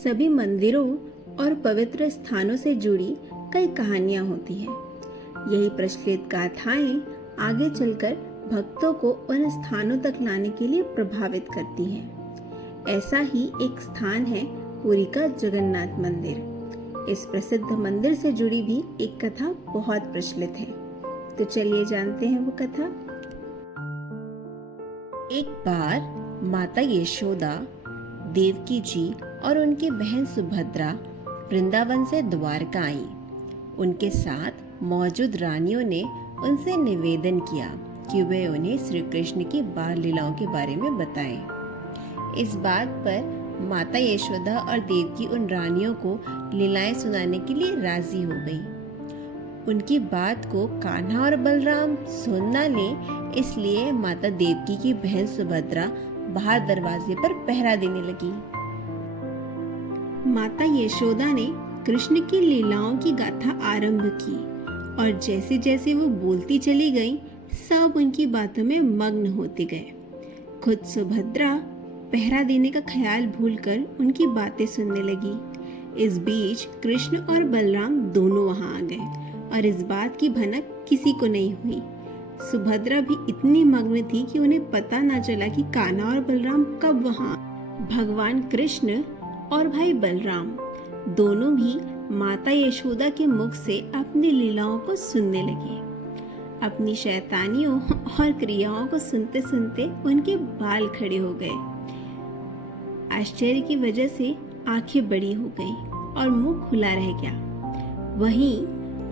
सभी मंदिरों और पवित्र स्थानों से जुड़ी कई कहानियां होती हैं। यही प्रचलित गाथाएं आगे चलकर भक्तों को उन स्थानों तक लाने के लिए प्रभावित करती हैं। ऐसा ही एक स्थान है पुरी का जगन्नाथ मंदिर। इस प्रसिद्ध मंदिर से जुड़ी भी एक कथा बहुत प्रचलित है। तो चलिए जानते हैं वो कथा। एक बार माता यशोदा, देवकी जी और उनकी बहन सुभद्रा वृंदावन से द्वारका आई। उनके साथ मौजूद रानियों ने उनसे निवेदन किया कि वे उन्हें श्री कृष्ण की बाल लीलाओं के बारे में बताएं। इस बात पर माता यशोदा और देवकी उन रानियों को लीलाएं सुनाने के लिए राजी हो गई। उनकी बात को कान्हा और बलराम सुन न ले, इसलिए माता देवकी की बहन सुभद्रा बाहर दरवाजे पर पहरा देने लगी। माता यशोदा ने कृष्ण की लीलाओं की गाथा आरंभ की और जैसे जैसे वो बोलती चली गई, सब उनकी बातों में मग्न होते गए। खुद सुभद्रा पहरा देने का ख्याल भूलकर उनकी बातें सुनने लगी। इस बीच कृष्ण और बलराम दोनों वहां आ गए और इस बात की भनक किसी को नहीं हुई। सुभद्रा भी इतनी मग्न थी कि उन्हें पता न चला कि कान्हा और बलराम कब वहां। भगवान कृष्ण और भाई बलराम दोनों भी माता यशोदा के मुख से अपनी लीलाओं को सुनने लगे। अपनी शैतानियों और क्रियाओं को सुनते सुनते उनके बाल खड़े हो गए। आश्चर्य की वजह से आंखें बड़ी हो गईं और मुंह खुला रह गया। वहीं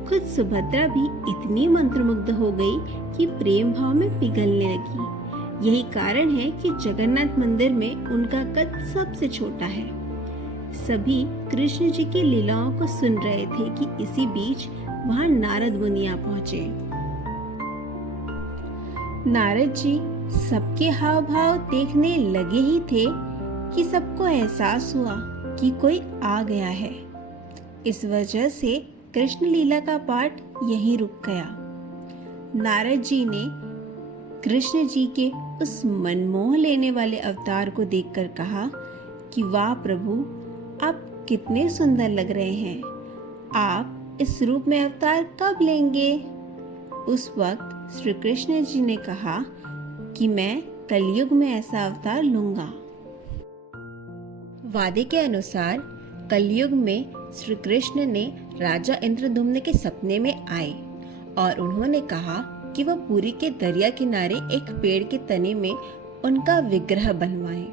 खुद सुभद्रा भी इतनी मंत्रमुग्ध हो गई कि प्रेम भाव में पिघलने लगी। यही कारण है कि जगन्नाथ मंदिर में उनका कद सबसे छोटा है। सभी कृष्ण जी की लीलाओं को सुन रहे थे कि इसी बीच वहां नारद मुनि आ पहुंचे। नारद जी सबके हाव भाव देखने लगे ही थे कि सबको एहसास हुआ कि कोई आ गया है। इस वजह से कृष्ण लीला का पाठ यहीं रुक गया। नारद जी ने कृष्ण जी के उस मनमोह लेने वाले अवतार को देखकर कहा कि वाह प्रभु, आप कितने सुंदर लग रहे हैं। आप इस रूप में अवतार कब लेंगे? उस वक्त श्री कृष्ण जी ने कहा कि मैं कलयुग में ऐसा अवतार लूंगा। वादे के अनुसार कलयुग में श्री कृष्ण ने राजा इंद्रद्युम्न के सपने में आए और उन्होंने कहा कि वह पुरी के दरिया किनारे एक पेड़ के तने में उनका विग्रह बनवाएं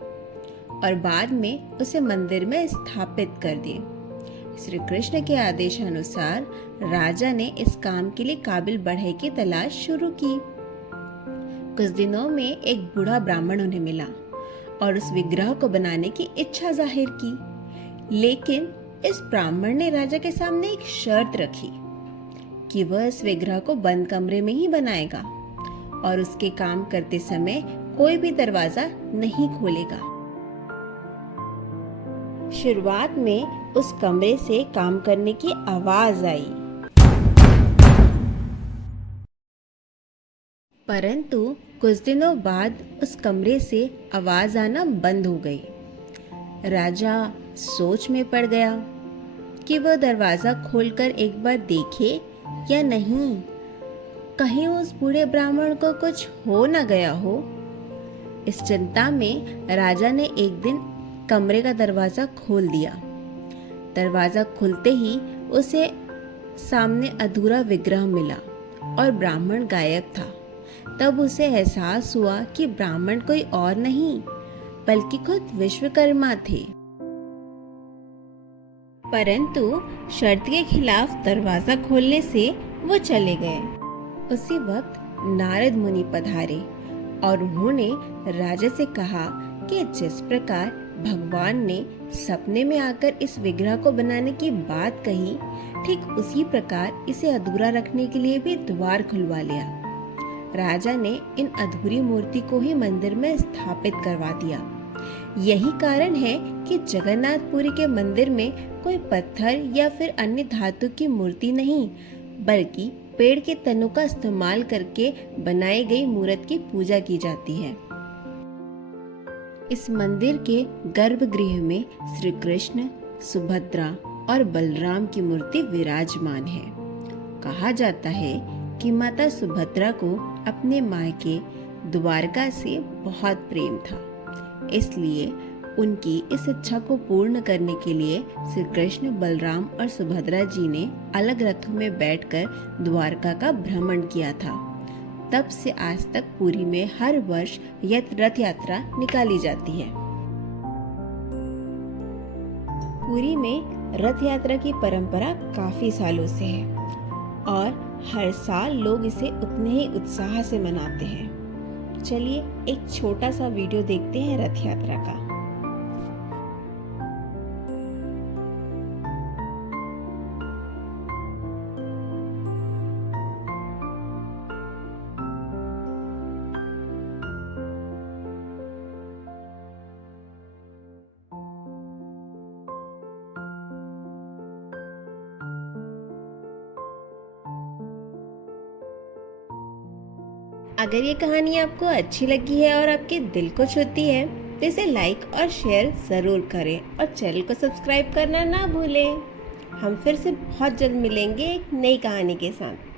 और बाद में उसे मंदिर में स्थापित कर दिए। श्री कृष्ण के आदेशानुसार राजा ने इस काम के लिए काबिल बढ़ई की तलाश शुरू की। कुछ दिनों में एक बूढ़ा ब्राह्मण उन्हें मिला और उस विग्रह को बनाने की इच्छा जाहिर की। लेकिन इस ब्राह्मण ने राजा के सामने एक शर्त रखी कि वह इस विग्रह को बंद कमरे में ही बनाएगा और उसके काम करते समय कोई भी दरवाजा नहीं खोलेगा। शुरुआत में उस कमरे से काम करने की आवाज आई, परंतु कुछ दिनों बाद उस कमरे से आवाज आना बंद हो गई। राजा सोच में पड़ गया कि वह दरवाजा खोलकर एक बार देखे या नहीं, कहीं उस बूढ़े ब्राह्मण को कुछ हो न गया हो। इस चिंता में राजा ने एक दिन कमरे का दरवाजा खोल दिया। दरवाजा खुलते ही उसे सामने अधूरा विग्रह मिला और ब्राह्मण गायब था। तब उसे एहसास हुआ कि ब्राह्मण कोई और नहीं बल्कि खुद विश्वकर्मा थे। परंतु शर्त के खिलाफ दरवाजा खोलने से वो चले गए। उसी वक्त नारद मुनि पधारे और उन्होंने राजा से कहा कि जिस प्रकार भगवान ने सपने में आकर इस विग्रह को बनाने की बात कही, ठीक उसी प्रकार इसे अधूरा रखने के लिए भी द्वार खुलवा लिया। राजा ने इन अधूरी मूर्ति को ही मंदिर में स्थापित करवा दिया। यही कारण है कि जगन्नाथपुरी के मंदिर में कोई पत्थर या फिर अन्य धातु की मूर्ति नहीं, बल्कि पेड़ के तनों का इस्तेमाल करके बनाई गई मूर्त की पूजा की जाती है। इस मंदिर के गर्भगृह में श्री कृष्ण, सुभद्रा और बलराम की मूर्ति विराजमान है। कहा जाता है कि माता सुभद्रा को अपने मायके द्वारका से बहुत प्रेम था, इसलिए उनकी इस इच्छा को पूर्ण करने के लिए श्री कृष्ण, बलराम और सुभद्रा जी ने अलग रथों में बैठकर द्वारका का भ्रमण किया था। तब से आज तक पुरी में हर वर्ष रथ यात्रा निकाली जाती है। पुरी में रथ यात्रा की परंपरा काफी सालों से है और हर साल लोग इसे उतने ही उत्साह से मनाते हैं। चलिए एक छोटा सा वीडियो देखते हैं रथ यात्रा का। अगर ये कहानी आपको अच्छी लगी है और आपके दिल को छूती है तो इसे लाइक और शेयर ज़रूर करें और चैनल को सब्सक्राइब करना ना भूलें। हम फिर से बहुत जल्द मिलेंगे एक नई कहानी के साथ।